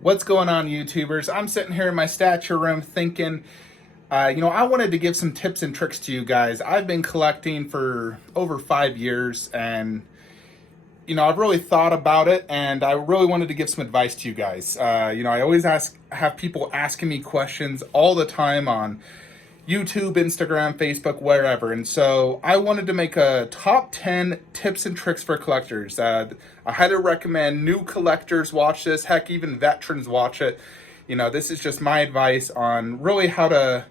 What's going on, YouTubers? I'm sitting here in my statue room thinking, I wanted to give some tips and tricks to you guys. I've been collecting for over 5 years, and I've really thought about it, and I really wanted to give some advice to you guys. I always have people asking me questions all the time on YouTube, Instagram, Facebook, wherever. And so I wanted to make a top 10 tips and tricks for collectors. I highly recommend new collectors watch this. Heck, even veterans watch it. This is just my advice on really how to,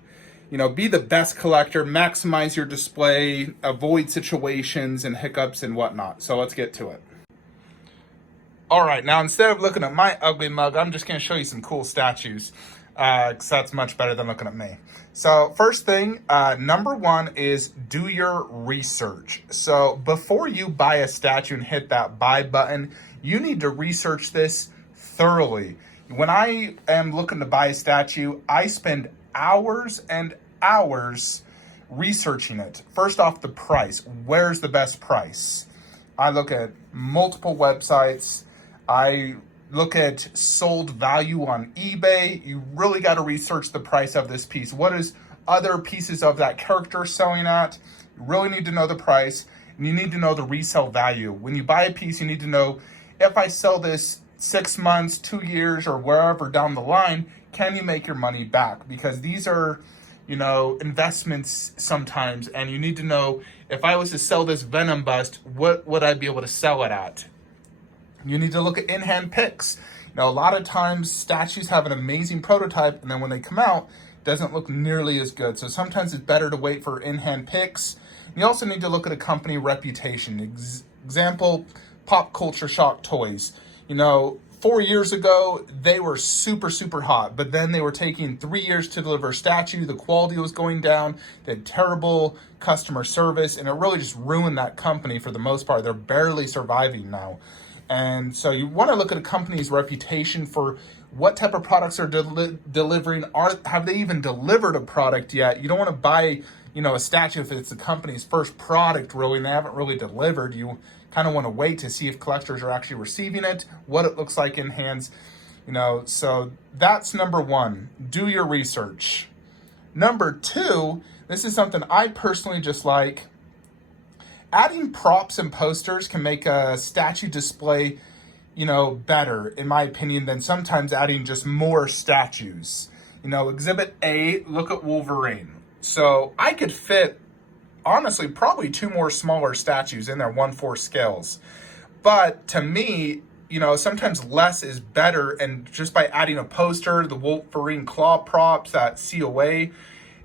be the best collector, maximize your display, avoid situations and hiccups and whatnot. So let's get to it. All right, now instead of looking at my ugly mug, I'm just going to show you some cool statues, because that's much better than looking at me. So first thing, number one is do your research. So before you buy a statue and hit that buy button, you need to research this thoroughly. When I am looking to buy a statue, I spend hours and hours researching it. First off, the price. Where's the best price? I look at multiple websites. I look at sold value on eBay. You really got to research the price of this piece. What is other pieces of that character selling at? You really need to know the price, and you need to know the resale value. When you buy a piece, you need to know, if I sell this 6 months, 2 years, or wherever down the line, can you make your money back? Because these are, investments sometimes, and you need to know, if I was to sell this Venom bust, what would I be able to sell it at? You need to look at in-hand pics. A lot of times statues have an amazing prototype, and then when they come out, it doesn't look nearly as good. So sometimes it's better to wait for in-hand pics. You also need to look at a company reputation. Example, Pop Culture Shock Toys. 4 years ago, they were super, super hot, but then they were taking 3 years to deliver a statue. The quality was going down. They had terrible customer service, and it really just ruined that company for the most part. They're barely surviving now. And so you want to look at a company's reputation for what type of products are delivering. Have they even delivered a product yet? You don't want to buy, a statue if it's the company's first product, really, and they haven't really delivered. You kind of want to wait to see if collectors are actually receiving it, what it looks like in hands. So that's number one. Do your research. Number two, this is something I personally just like. Adding props and posters can make a statue display, better, in my opinion, than sometimes adding just more statues. Exhibit A, look at Wolverine. So I could fit, honestly, probably 2 more smaller statues in there, 1/4 scales. But to me, sometimes less is better, and just by adding a poster, the Wolverine claw props, that COA,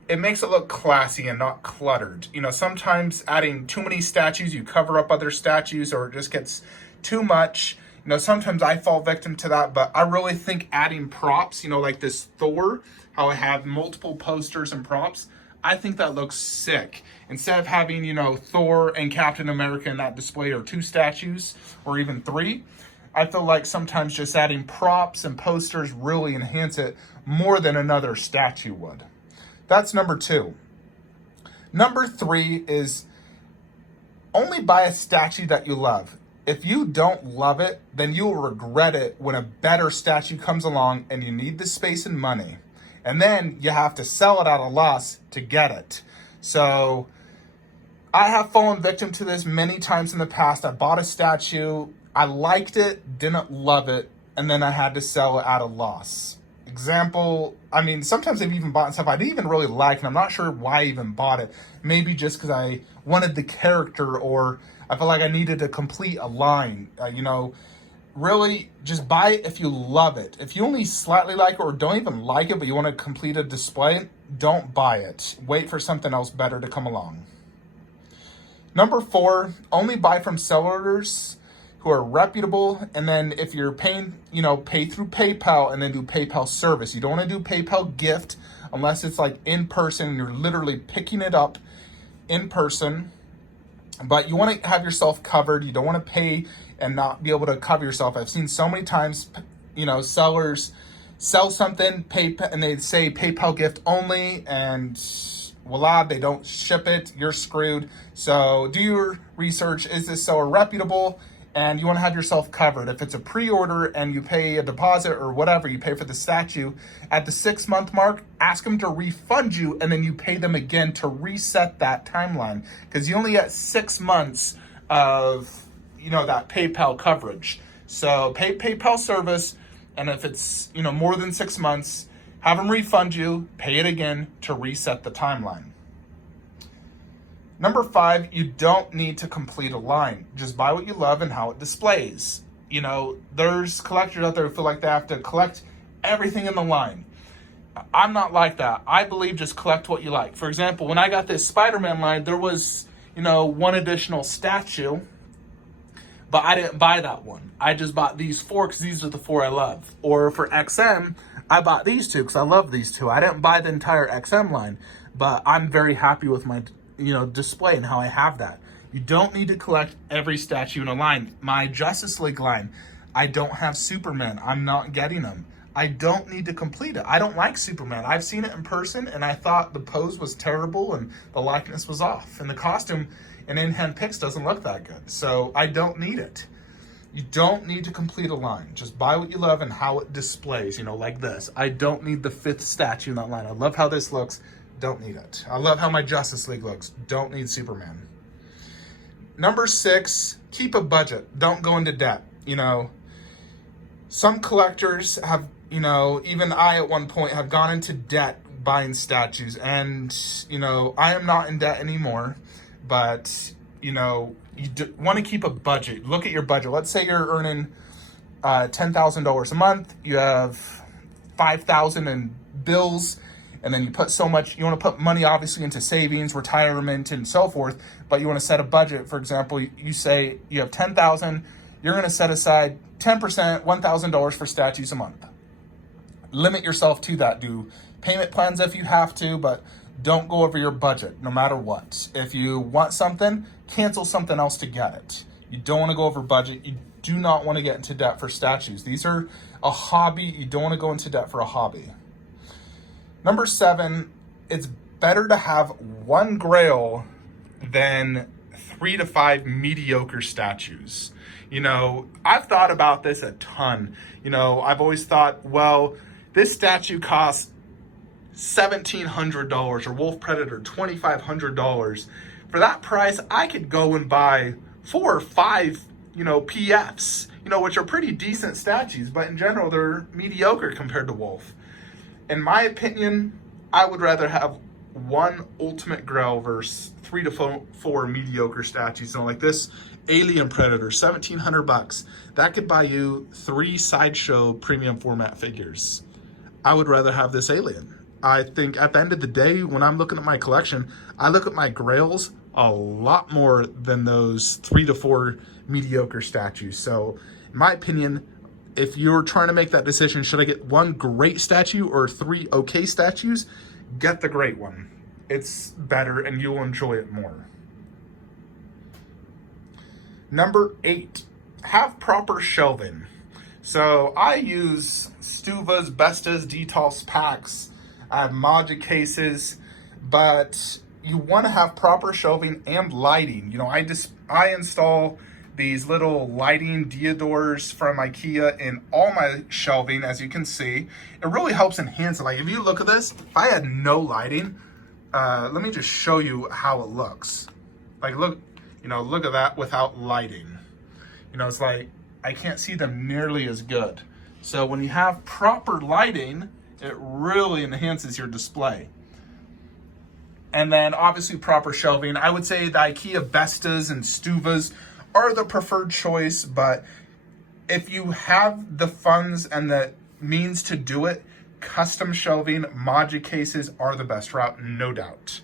it makes it look classy and not cluttered. Sometimes adding too many statues, you cover up other statues, or it just gets too much. Sometimes I fall victim to that, but I really think adding props, like this Thor, how I have multiple posters and props, I think that looks sick. Instead of having, Thor and Captain America in that display, or 2 statues, or even 3, I feel like sometimes just adding props and posters really enhance it more than another statue would. That's number 2. Number 3 is only buy a statue that you love. If you don't love it, then you will regret it when a better statue comes along and you need the space and money. And then you have to sell it at a loss to get it. So I have fallen victim to this many times in the past. I bought a statue, I liked it, didn't love it, and then I had to sell it at a loss. Example, sometimes I've even bought stuff I didn't even really like, and I'm not sure why I even bought it. Maybe just because I wanted the character, or I felt like I needed to complete a line. Really, just buy it if you love it. If you only slightly like it, or don't even like it, but you want to complete a display, don't buy it. Wait for something else better to come along. Number 4, only buy from sellers who are reputable. And then if you're paying, pay through PayPal, and then do PayPal service. You don't want to do PayPal gift unless it's like in person and you're literally picking it up in person. But you want to have yourself covered. You don't want to pay and not be able to cover yourself. I've seen so many times, sellers sell something, and they say PayPal gift only, and voila, they don't ship it. You're screwed. So do your research. Is this seller reputable? and you want to have yourself covered. If it's a pre-order and you pay a deposit or whatever, you pay for the statue, at the 6-month mark, ask them to refund you, and then you pay them again to reset that timeline, because you only get 6 months of, that PayPal coverage. So pay PayPal service, and if it's, more than 6 months, have them refund you, pay it again to reset the timeline. Number 5, you don't need to complete a line. Just buy what you love and how it displays. There's collectors out there who feel like they have to collect everything in the line. I'm not like that. I believe just collect what you like. For example, when I got this Spider-Man line, there was, one additional statue, but I didn't buy that one. I just bought these 4 because these are the 4 I love. Or for XM, I bought these 2 because I love these 2. I didn't buy the entire XM line, but I'm very happy with my display and how I have that. You don't need to collect every statue in a line. My Justice League line, I don't have Superman. I'm not getting them. I don't need to complete it. I don't like Superman. I've seen it in person and I thought the pose was terrible and the likeness was off. And the costume in in-hand pics doesn't look that good. So I don't need it. You don't need to complete a line. Just buy what you love and how it displays, like this. I don't need the 5th statue in that line. I love how this looks. Don't need it. I love how my Justice League looks. Don't need Superman. Number 6, keep a budget. Don't go into debt. Some collectors have, even I at one point have gone into debt buying statues. And, I am not in debt anymore. But, you want to keep a budget. Look at your budget. Let's say you're earning $10,000 a month. You have $5,000 in bills. And then you put so much, you want to put money obviously into savings, retirement, and so forth, but you want to set a budget. For example, you say you have $10,000, you're going to set aside 10%, $1,000 for statues a month. Limit yourself to that. Do payment plans if you have to, but don't go over your budget no matter what. If you want something, cancel something else to get it. You don't want to go over budget. You do not want to get into debt for statues. These are a hobby. You don't want to go into debt for a hobby. Number 7, it's better to have 1 grail than 3 to 5 mediocre statues. I've thought about this a ton. I've always thought, well, this statue costs $1,700 or Wolf Predator $2,500. For that price, I could go and buy 4 or 5, PFs, which are pretty decent statues, but in general, they're mediocre compared to Wolf. In my opinion, I would rather have 1 ultimate grail versus 3 to 4 mediocre statues. Like this Alien Predator, $1,700. That could buy you 3 Sideshow premium format figures. I would rather have this Alien. I think at the end of the day, when I'm looking at my collection, I look at my grails a lot more than those 3 to 4 mediocre statues. So in my opinion, if you're trying to make that decision, should I get 1 great statue or 3 okay statues? Get the great one. It's better and you'll enjoy it more. Number 8, have proper shelving. So I use Stuva's, Bestas, Detox packs. I have Maja cases, but you want to have proper shelving and lighting. I install these little lighting deodors from IKEA in all my shelving, as you can see. It really helps enhance it. Like if you look at this, if I had no lighting, let me just show you how it looks. Like look at that without lighting. It's like I can't see them nearly as good. So when you have proper lighting, it really enhances your display. And then obviously proper shelving. I would say the IKEA Bestas and Stuvas are the preferred choice, but if you have the funds and the means to do it, custom shelving, Maja cases are the best route, no doubt.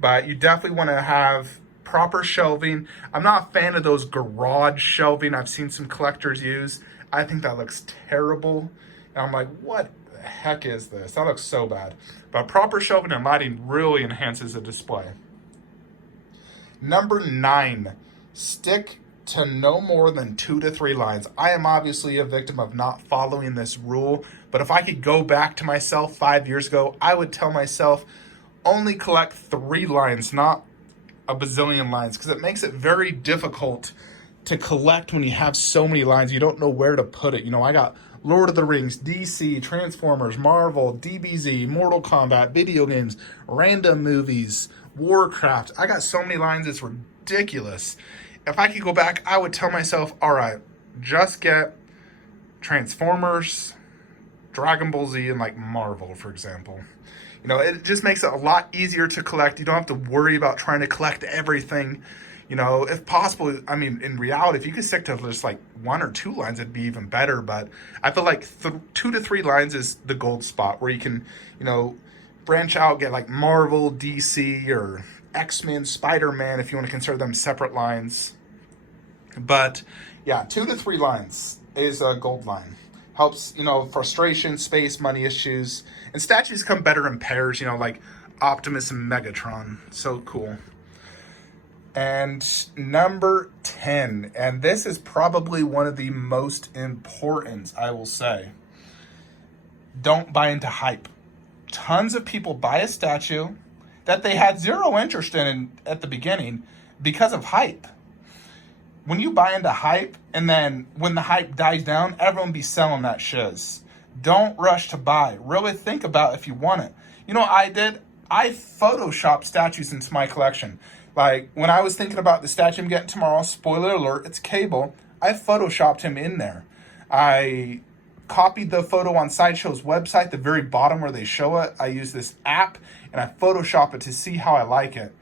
But you definitely want to have proper shelving. I'm not a fan of those garage shelving I've seen some collectors use. I think that looks terrible. And I'm like, what the heck is this? That looks so bad. But proper shelving and lighting really enhances the display. Number 9, stick to no more than 2 to 3 lines. I am obviously a victim of not following this rule, but if I could go back to myself 5 years ago, I would tell myself only collect 3 lines, not a bazillion lines, because it makes it very difficult to collect when you have so many lines. You don't know where to put it. You know, I got Lord of the Rings, DC, Transformers, Marvel, DBZ, Mortal Kombat, video games, random movies, Warcraft. I got so many lines, it's ridiculous. If I could go back, I would tell myself, all right, just get Transformers, Dragon Ball Z, and like Marvel, for example. You know, it just makes it a lot easier to collect. You don't have to worry about trying to collect everything. You know, if possible, I mean, in reality, if you could stick to just like 1 or 2 lines, it'd be even better. But I feel like 2 to 3 lines is the gold spot where you can, you know, branch out, get like Marvel, DC, or X-Men, Spider-Man, if you want to consider them separate lines. But yeah, 2 to 3 lines is a gold line. Helps, you know, frustration, space, money issues. And statues come better in pairs, you know, like Optimus and Megatron. So cool. And number 10, and this is probably one of the most important, I will say. Don't buy into hype. Tons of people buy a statue that they had zero interest in at the beginning because of hype. When you buy into hype, and then when the hype dies down, everyone be selling that shiz. Don't rush to buy. Really think about if you want it. You know what I did? I photoshopped statues into my collection. Like, when I was thinking about the statue I'm getting tomorrow, spoiler alert, it's Cable, I photoshopped him in there. I copied the photo on Sideshow's website, the very bottom where they show it. I use this app, and I Photoshop it to see how I like it.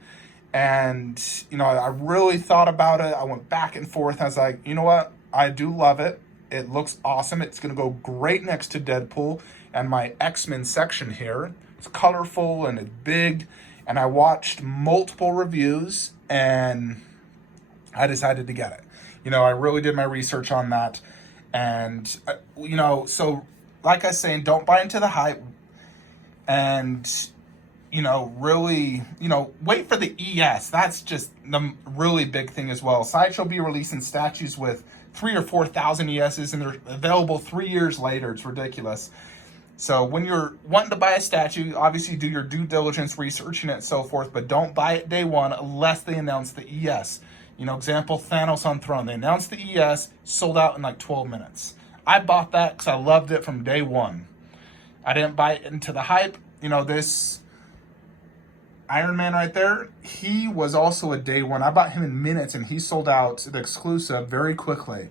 And, you know, I really thought about it. I went back and forth. I was like, you know what? I do love it. It looks awesome. It's going to go great next to Deadpool and my X-Men section here. It's colorful and it's big. And I watched multiple reviews and I decided to get it. You know, I really did my research on that. And, you know, so like I was saying, don't buy into the hype. And, you know, really, you know, wait for the ES. That's just the really big thing as well. Sideshow will be releasing statues with 3,000 or 4,000 ESs, and they're available 3 years later. It's ridiculous. So when you're wanting to buy a statue, obviously do your due diligence, researching it and so forth, but don't buy it day one unless they announce the ES. You know, example, Thanos on Throne. They announced the ES, sold out in like 12 minutes. I bought that because I loved it from day one. I didn't buy it into the hype. You know, this Iron Man right there, he was also a day one. I bought him in minutes and he sold out the exclusive very quickly.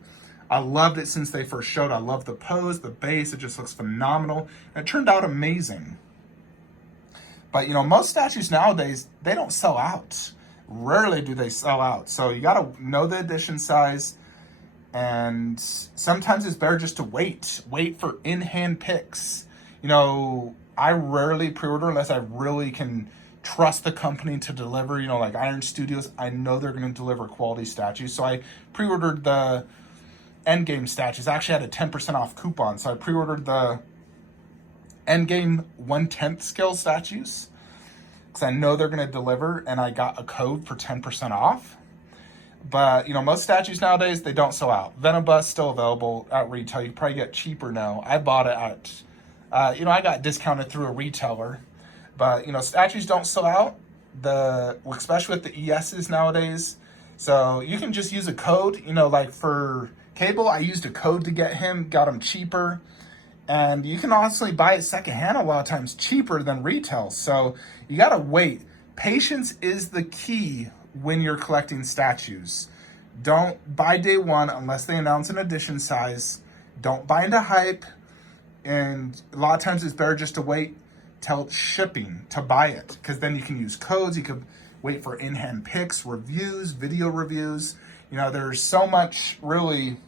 I loved it since they first showed. I love the pose, the base. It just looks phenomenal. And it turned out amazing. But, you know, most statues nowadays, they don't sell out. Rarely do they sell out. So you got to know the edition size. And sometimes it's better just to wait. Wait for in-hand picks. You know, I rarely pre-order unless I really can trust the company to deliver. You know, like Iron Studios, I know they're going to deliver quality statues. So I pre-ordered the Endgame statues. I actually had a 10% off coupon, so I pre-ordered the Endgame 1/10 scale statues because I know they're going to deliver, and I got a code for 10% off. But, you know, most statues nowadays, they don't sell out. Venobus still available at retail. You can probably get cheaper now. I bought it at, you know, I got discounted through a retailer. But, you know, statues don't sell out, especially with the ESs nowadays. So you can just use a code, you know, like for Cable, I used a code to get him, got him cheaper. And you can honestly buy it secondhand a lot of times cheaper than retail. So you got to wait. Patience is the key when you're collecting statues. Don't buy day one unless they announce an edition size. Don't buy into hype. And a lot of times it's better just to wait till it's shipping to buy it. Because then you can use codes. You could wait for in-hand pics, reviews, video reviews. You know, there's so much really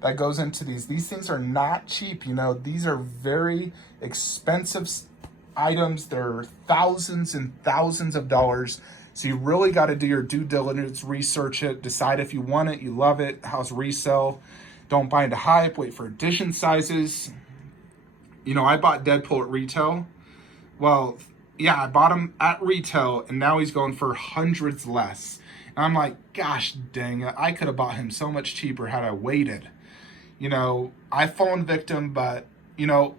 that goes into these. These things are not cheap. You know, these are very expensive items. They're thousands and thousands of dollars. So you really got to do your due diligence, research it, decide if you want it, you love it, how's resell. Don't buy into hype, wait for edition sizes. You know, I bought Deadpool at retail. Well, yeah, I bought him at retail, and now he's going for hundreds less. And I'm like, gosh dang it, I could have bought him so much cheaper had I waited. You know, I've fallen victim, but, you know,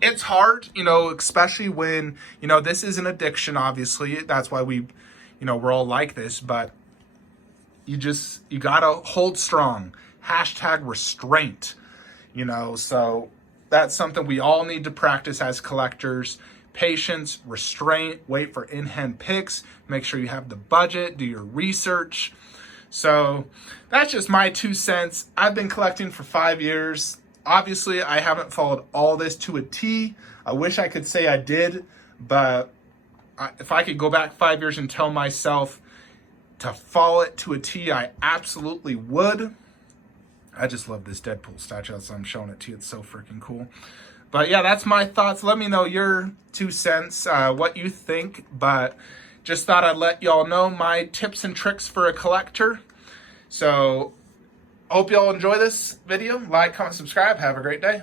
it's hard, you know, especially when, you know, this is an addiction, obviously. That's why we, you know, we're all like this. But you gotta hold strong. Hashtag restraint, so that's something we all need to practice as collectors. Patience, restraint, wait for in-hand picks, make sure you have the budget, do your research. So that's just my 2 cents. I've been collecting for 5 years. Obviously, I haven't followed all this to a T. I wish I could say I did, but if I could go back 5 years and tell myself to follow it to a T, I absolutely would. I just love this Deadpool statue, so I'm showing it to you. It's so freaking cool. But yeah, that's my thoughts. Let me know your 2 cents, what you think. But just thought I'd let y'all know my tips and tricks for a collector. So hope y'all enjoy this video. Like, comment, subscribe. Have a great day.